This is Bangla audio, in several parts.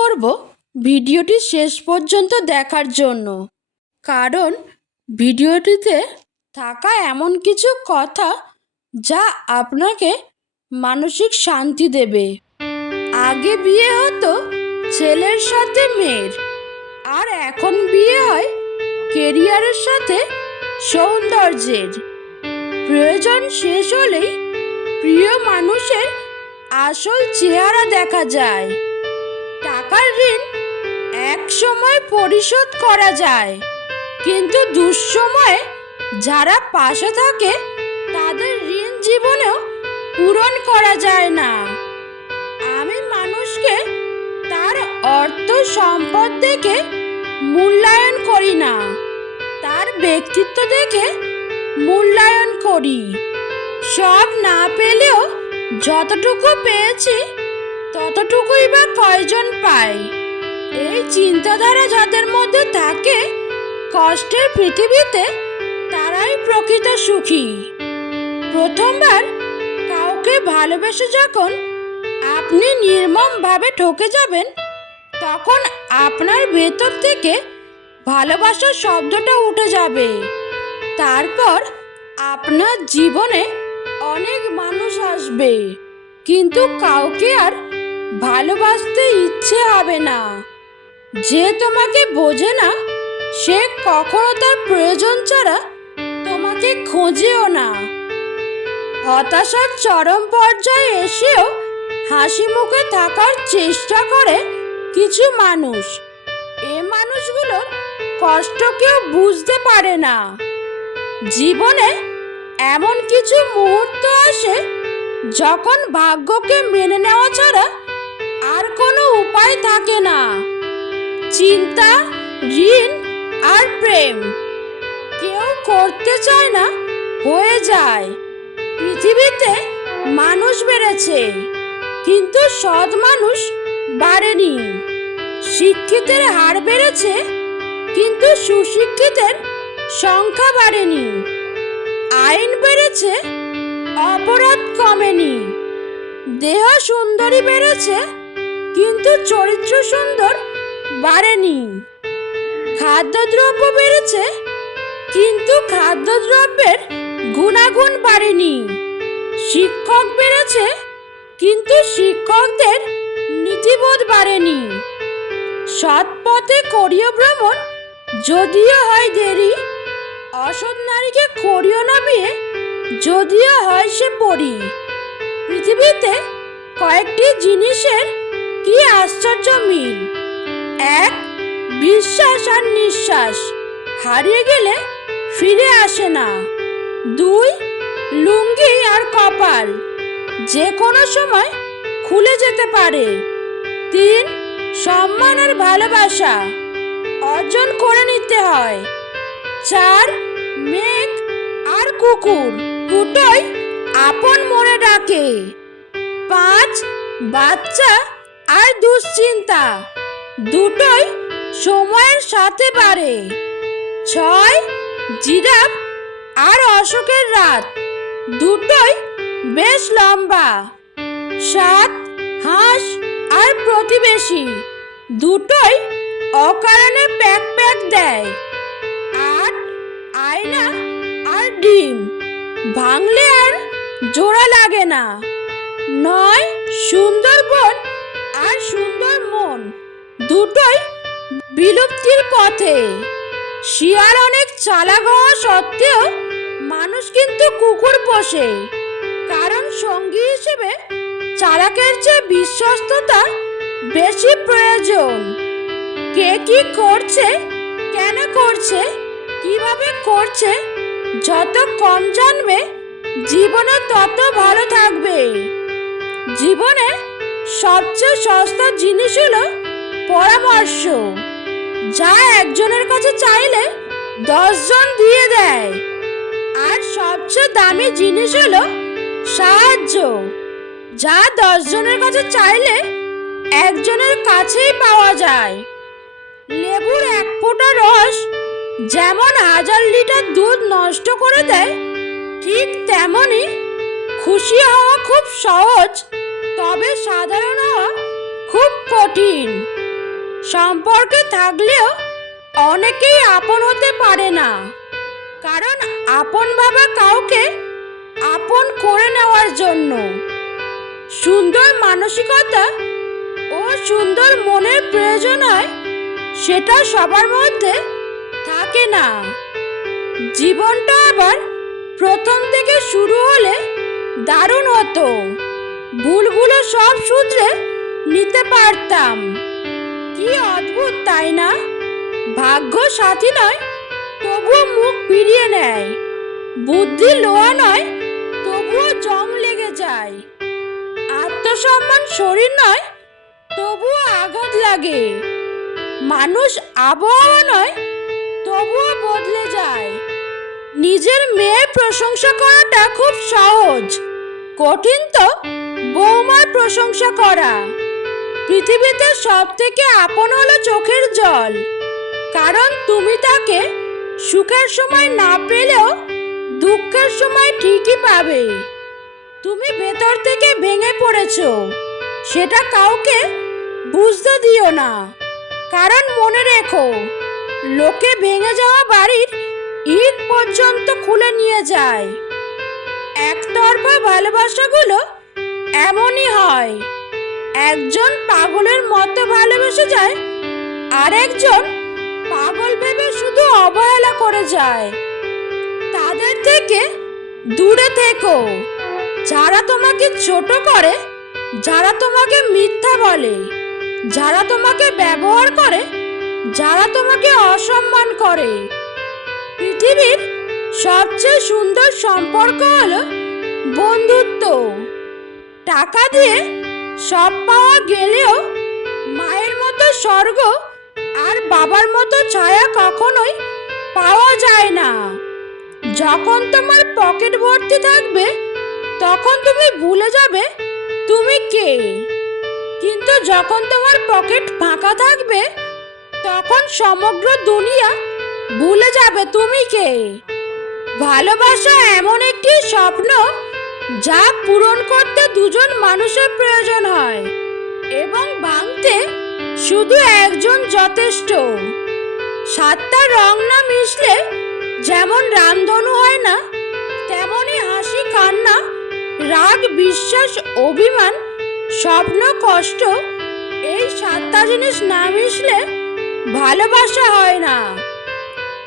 করব ভিডিওটি শেষ পর্যন্ত দেখার জন্য। কারণ ভিডিওটিতে থাকা এমন কিছু কথা যা আপনাকে মানসিক শান্তি দেবে। আগে বিয়ে হতো ছেলের সাথে মেয়ের, আর এখন বিয়ে হয় কেরিয়ারের সাথে সৌন্দর্যের। প্রয়োজন শেষ হলেই প্রিয় মানুষের আসল চেহারা দেখা যায়। ঋণ এক সময় পরিশোধ করা যায়, কিন্তু দুঃসময়ে যারা পাশে থাকে, তাদের ঋণ জীবনেও পূরণ করা যায় না। আমি মানুষকে তার অর্থ সম্পদ দেখে মূল্যায়ন করি না, তার ব্যক্তিত্ব দেখে মূল্যায়ন করি। সব না পেলেও যতটুকু পেয়েছি ততটুকুই বা কয়জন পায়? এই চিন্তাধারা যাদের মধ্যে থাকে, কষ্টের পৃথিবীতে তারাই প্রকৃত সুখী। প্রথমবার কাউকে ভালোবেসে যখন আপনি নির্মমভাবে ঠকে যাবেন, তখন আপনার ভেতর থেকে ভালোবাসার শব্দটা উঠে যাবে। তারপর আপনার জীবনে অনেক মানুষ আসবে, কিন্তু কাউকে আর ভালোবাসতে ইচ্ছে হবে না। যে তোমাকে বোঝে না, সে কখনো তার প্রয়োজন ছাড়া তোমাকে খোঁজেও না। হতাশার চরম পর্যায়ে এসেও হাসি মুখে থাকার চেষ্টা করে কিছু মানুষ। এ মানুষগুলোর কষ্ট কেউ বুঝতে পারে না। জীবনে এমন কিছু মুহূর্ত আসে যখন ভাগ্যকে মেনে নেওয়া ছাড়া আর কোনো উপায় থাকে না। চিন্তা, ঋণ আর প্রেম। কেউ করতে চায় না, হয়ে যায়। পৃথিবীতে মানুষ বেড়েছে, কিন্তু সৎ মানুষ বাড়েনি। শিক্ষিতের হার বেড়েছে, কিন্তু সুশিক্ষিতের সংখ্যা বাড়েনি। আইন বেড়েছে, অপরাধ কমেনি। দেহ সুন্দরী বেড়েছে কিন্তু চরিত্র সুন্দর বাড়েনি। খাদ্যদ্রব্য বেড়েছে, কিন্তু খাদ্যদ্রব্যের গুণাগুণ বাড়েনি। শিক্ষক বেড়েছে, কিন্তু শিক্ষকদের নীতিবোধ বাড়েনি। সৎ পথে করিও ভ্রমণ, যদিও হয় দেরি। অসৎ নারীকে করিও না বিয়ে, যদিও হয় সে পড়ি পৃথিবীতে কয়েকটি জিনিসের কি আশ্চর্য মিল? এক, বিশ্বাস আর নিঃশ্বাস। হারিয়ে গেলে ফিরে আসে না। দুই, লুঙ্গি আর কপাল। যে কোনো সময় খুলে যেতে পারে। তিন, সম্মান আর ভালোবাসা অর্জন করে নিতে হয়। চার, মেঘ আর কুকুর দুটোই আপন মনে ডাকে। পাঁচ, বাচ্চা আর দুশ্চিন্তা দুটোই সময়ের সাথে বাড়ে। ছয় জিরাফ আর অশোকের রাত দুটোই বেশ লম্বা। সাত, হাঁস আর প্রতিবেশী দুটোই অকারণে প্যাক প্যাক দেয়। আট, আয়না আর ডিম ভাঙলে আর জোড়া লাগে না। নয়, সুন্দরবন আর সুন্দর মন। দুটোই বিলুপ্তির পথে। শিয়াল অনেক চালাক হওয়া সত্ত্বেও মানুষ কিন্তু কুকুর পোষে। কারণ সঙ্গী হিসেবে চালাকের চেয়ে বিশ্বস্ততা বেশি প্রয়োজন। কে কি করছে, কেন করছে, কীভাবে করছে, যত কম জানবে, জীবনে তত ভালো থাকবে। জীবনে সবচেয়ে সস্তা জিনিস হলো পরামর্শ। যা একজনের কাছে চাইলে দশজন দিয়ে দেয়। আর সবচেয়ে দামি জিনিস হলো সাহায্য। যা দশজনের কাছে চাইলে একজনের কাছেই পাওয়া যায়। লেবুর এক ফোঁটা রস যেমন হাজার লিটার দুধ নষ্ট করে দেয়, ঠিক তেমনই খুশি হওয়া খুব সহজ। তবে সাধারণ হওয়া খুব কঠিন। সম্পর্কে থাকলেও অনেকেই আপন হতে পারে না। কারণ আপন বাবা কাউকে আপন করে নেওয়ার জন্য। সুন্দর মানসিকতা ও সুন্দর মনের প্রয়োজন হয় সেটা সবার মধ্যে থাকে না। জীবনটা আবার প্রথম থেকে শুরু হলে দারুণ হতো। ভুলগুলো সব সূত্রে নিতে পারতাম। কি অদ্ভুত, তাই না? ভাগ্য সাথী নয়, তবুও মুখ ফিরিয়ে নেয়। বুদ্ধি লোয়া নয়, তবুও জং লেগে যায়। আত্মসম্মান শরীর নয়, তবুও আঘাত লাগে। মানুষ আবহাওয়া নয়, তবুও বদলে যায়। নিজের মেয়ের প্রশংসা করাটা খুব সহজ, কঠিন তো। বৌমার প্রশংসা করা। পৃথিবীতে সব থেকে আপন হলো চোখের জল। কারণ তুমি তাকে সুখের সময় না পেলেও দুঃখের সময় ঠিকই পাবে। তুমি ভেতর থেকে ভেঙে পড়েছো। সেটা কাউকে বুঝতে দিও না। কারণ মনে রেখো, লোকে ভেঙে যাওয়া বাড়ির ইট পর্যন্ত খুলে নিয়ে যায়। একতরফা ভালোবাসাগুলো এমনই হয়। একজন পাগলের মতো ভালোবেসে যায় আর একজন পাগল ভেবে শুধু অবহেলা করে যায়। তাদের থেকে দূরে থেকো। যারা তোমাকে ছোট করে, যারা তোমাকে মিথ্যা বলে, যারা তোমাকে ব্যবহার করে, যারা তোমাকে অসম্মান করে। পৃথিবীর সবচেয়ে সুন্দর সম্পর্ক হলো বন্ধুত্ব। টাকা দিয়ে সব পাওয়া গেলেও মায়ের মতো স্বর্গ আর বাবার মতো ছায়া কখনোই পাওয়া যায় না। যখন তোমার পকেট ভর্তি থাকবে, তখন তুমি ভুলে যাবে তুমি কে। কিন্তু যখন তোমার পকেট ফাঁকা থাকবে, তখন সমগ্র দুনিয়া ভুলে যাবে তুমি কে। ভালোবাসা এমন একটি স্বপ্ন যা পূরণ করতে দুজন মানুষের প্রয়োজন হয় এবং ভাঙতে শুধু একজন যথেষ্ট। সাতটা রং না মিশলে যেমন রামধনু হয় না তেমনই হাসি, কান্না, রাগ, বিশ্বাস, অভিমান, স্বপ্ন, কষ্ট, এই সাতটা জিনিস না মিশলে ভালোবাসা হয় না।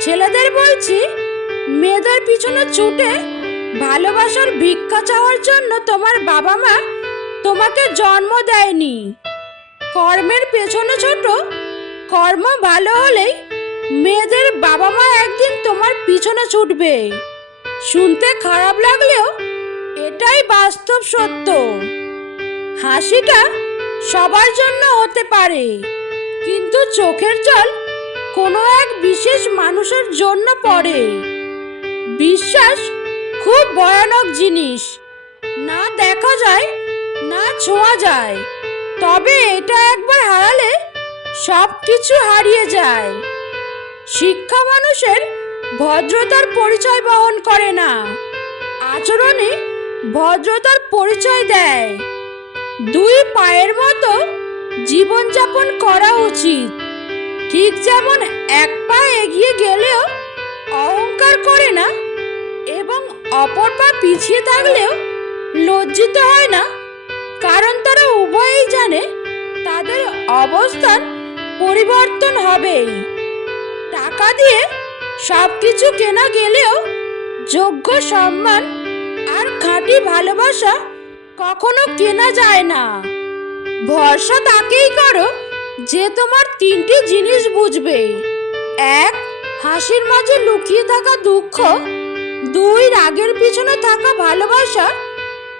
ছেলেদের বলছি, মেয়েদের পিছনে ছুটে ভালোবাসার ভিক্ষা চাওয়ার জন্য তোমার বাবা মা তোমাকে জন্ম দেয়নি। কর্মের পেছনে ছোট, কর্ম ভালো হলেই মেয়েদের বাবা মা একদিন তোমার পিছনে ছুটবে। শুনতে খারাপ লাগলেও এটাই বাস্তব সত্য। হাসিটা সবার জন্য হতে পারে, কিন্তু চোখের জল কোনো এক বিশেষ মানুষের জন্য পড়ে। বিশ্বাস খুব ভয়ানক জিনিস। না দেখা যায়, না ছোঁয়া যায়। তবে এটা একবার হারালে সব কিছু হারিয়ে যায়। শিক্ষা মানুষের ভদ্রতার পরিচয় বহন করে না। আচরণে ভদ্রতার পরিচয় দেয়। দুই পায়ের মতো জীবনযাপন করা উচিত। ঠিক যেমন এক পা এগিয়ে গেলেও অহংকার করে না, এবং অপর পা পিছিয়ে থাকলেও লজ্জিত হয় না। কারণ তারা উভয়েই জানে তাদের অবস্থান পরিবর্তন হবেই। টাকা দিয়ে সব কিছু কেনা গেলেও যোগ্য সম্মান আর খাঁটি ভালোবাসা কখনো কেনা যায় না। ভরসা তাকেই করো যে তোমার তিনটি জিনিস বুঝবে। এক, হাসির মাঝে লুকিয়ে থাকা দুঃখ। দুই রাগের পিছনে থাকা ভালোবাসা,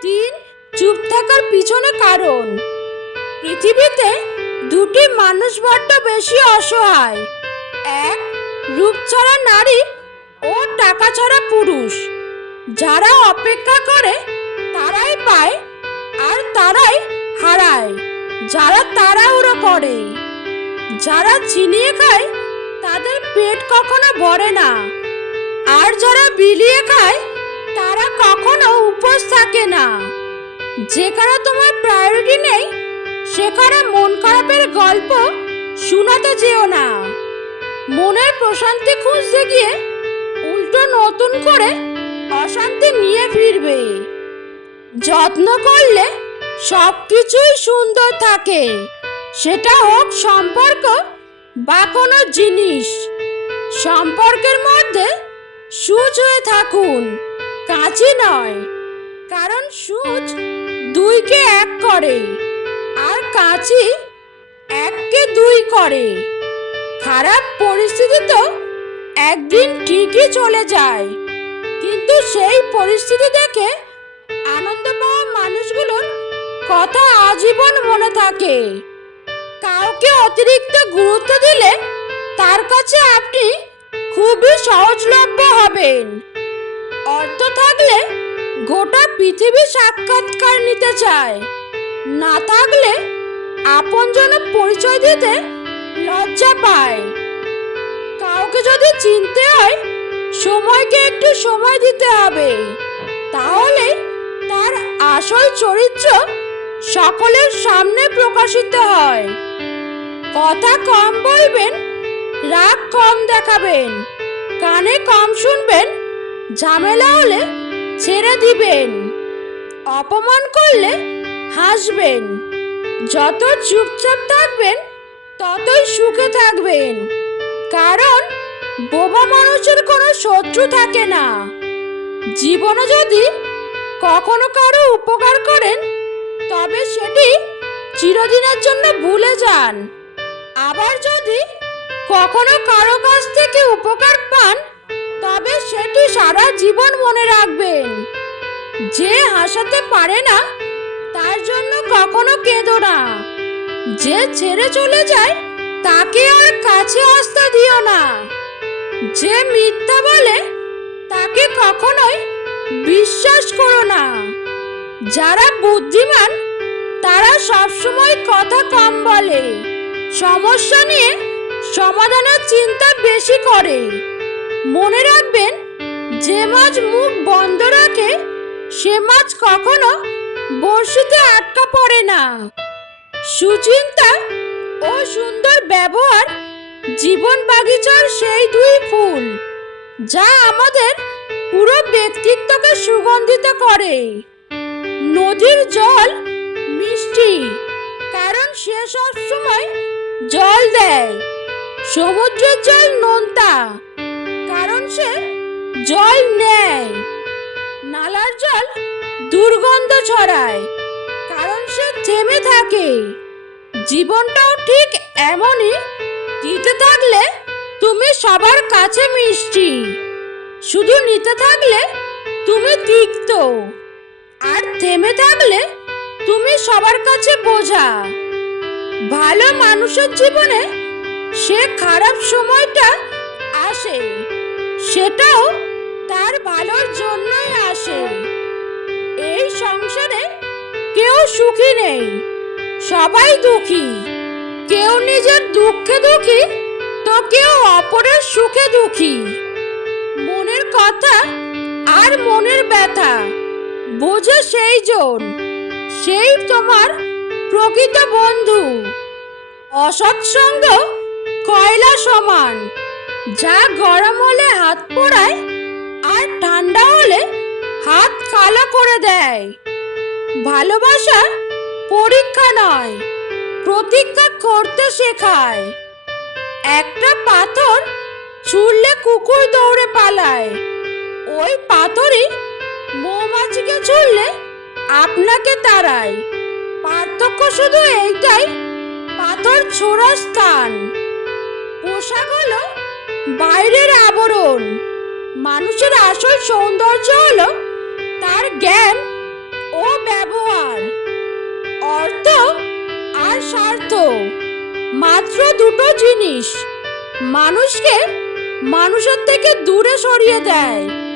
তিন চুপ থাকার পিছনে কারণ। পৃথিবীতে দুটি মানুষ বড্ড বেশি অসহায়। এক, রূপ ছাড়া নারী ও টাকা ছাড়া পুরুষ। যারা অপেক্ষা করে, তারাই পায় আর তারাই হারায়। যারা তাড়াহুড়ো করে। যারা চিনিয়ে খায়, তাদের পেট কখনো ভরে না। যারা বিলিয়ে খায়, তারা কখনো উপোস থাকে না। যেখানে তোমার প্রায়োরিটি নেই সেখানে মন খারাপের গল্প শোনাতে যেও না। মনের প্রশান্তি খুঁজতে গিয়ে উল্টো নতুন করে অশান্তি নিয়ে ফিরবে। যত্ন করলে সব কিছুই সুন্দর থাকে। সেটা হোক সম্পর্ক বা কোনো জিনিস। সম্পর্কের মধ্যে সুচ হয়ে থাকুন। কাঁচি নয়, কারণ সুচ দুইকে এক করে, আর কাঁচি এককে দুই করে। খারাপ পরিস্থিতি তো একদিন ঠিকই চলে যায়, কিন্তু সেই পরিস্থিতি দেখে আনন্দ পাওয়া মানুষগুলোর কথা আজীবন মনে থাকে। কাউকে অতিরিক্ত গুরুত্ব দিলে তার কাছে আপনি খুবই সহজলভ্য হবেন। অর্থ থাকলে গোটা পৃথিবী সাক্ষাৎকার নিতে চায়। না থাকলে আপনজন পরিচয় দিতে লজ্জা পায়। কাউকে যদি চিনতে হয়, সময়কে একটু সময় দিতে হবে। তাহলে তার আসল চরিত্র সকলের সামনে প্রকাশিত হয়। কথা কম বলবেন রাগ কম দেখাবেন, কানে কম শুনবেন, ঝামেলা হলে ছেড়ে দিবেন, অপমান করলে হাসবেন, যত চুপচাপ থাকবেন, ততই সুখে থাকবেন, কারণ বোবা মানুষের কোনো শত্রু থাকে না। জীবনে যদি কখনো কারও উপকার করেন, তবে সেটি চিরদিনের জন্য ভুলে যান। আবার যদি কখনো কারও কাছ থেকে উপকার পান, তবে সেটি সারা জীবন মনে রাখবেন। যে হাসাতে পারে না, তার জন্য কখনো কেঁদো না। যে ছেড়ে চলে যায়, তাকে আর কাছে আসতে দিও না। যে মিথ্যা বলে, তাকে কখনোই বিশ্বাস করো না। যারা বুদ্ধিমান, তারা সবসময় কথা কম বলে। সমস্যা নিয়ে সমাধানের চিন্তা বেশি করে। মনে রাখবেন, যে মাছ মুখ বন্ধ রাখে, সে মাছ কখনো বড়শিতে আটকা পড়ে না। সুচিন্তা ও সুন্দর ব্যবহার জীবন বাগিচার সেই দুই ফুল, যা আমাদের পুরো ব্যক্তিত্বকে সুগন্ধিত করে। নদীর জল মিষ্টি, কারণ সে সবসময় জল দেয়। সমুদ্রের জল নোনতা, কারণ সে জল নেয়। নালার জল দুর্গন্ধ ছড়ায়, কারণ সে থেমে থাকে। জীবনটাও ঠিক এমনই, দিতে থাকলে তুমি সবার কাছে মিষ্টি। শুধু নিতে থাকলে তুমি তিক্ত, আর থেমে থাকলে তুমি সবার কাছে বোঝা। ভালো মানুষের জীবনে সে খারাপ সময়টা আসে, সেটাও তার ভালোর জন্যই আসে। এই সংসারে কেউ সুখী নেই, সবাই দুঃখী। কেউ নিজের দুঃখে দুঃখী, তো কেউ অপরের সুখে দুঃখী। মনের কথা আর মনের ব্যথা, বোঝে সেই জন সেই তোমার প্রকৃত বন্ধু। অসৎসঙ্গ কয়লা সমান। যা গরম হলে হাত পোড়ায় আর ঠান্ডা হলে হাত কালো করে দেয়। ভালোবাসা পরীক্ষা নয়, প্রতিজ্ঞা করতে শেখায়। একটা পাথর ছুড়লে কুকুর দৌড়ে পালায়। ওই পাথরই মৌমাছিকে ছুড়লে আপনাকে তাড়ায়। পার্থক্য শুধু এইটাই, পাথর ছোড়ার স্থান। পোশাক হলো বাইরের আবরণ। মানুষের আসল সৌন্দর্য হলো তার জ্ঞান ও ব্যবহার। অর্থ আর স্বার্থ। মাত্র দুটো জিনিস। মানুষকে মানুষের থেকে দূরে সরিয়ে দেয়।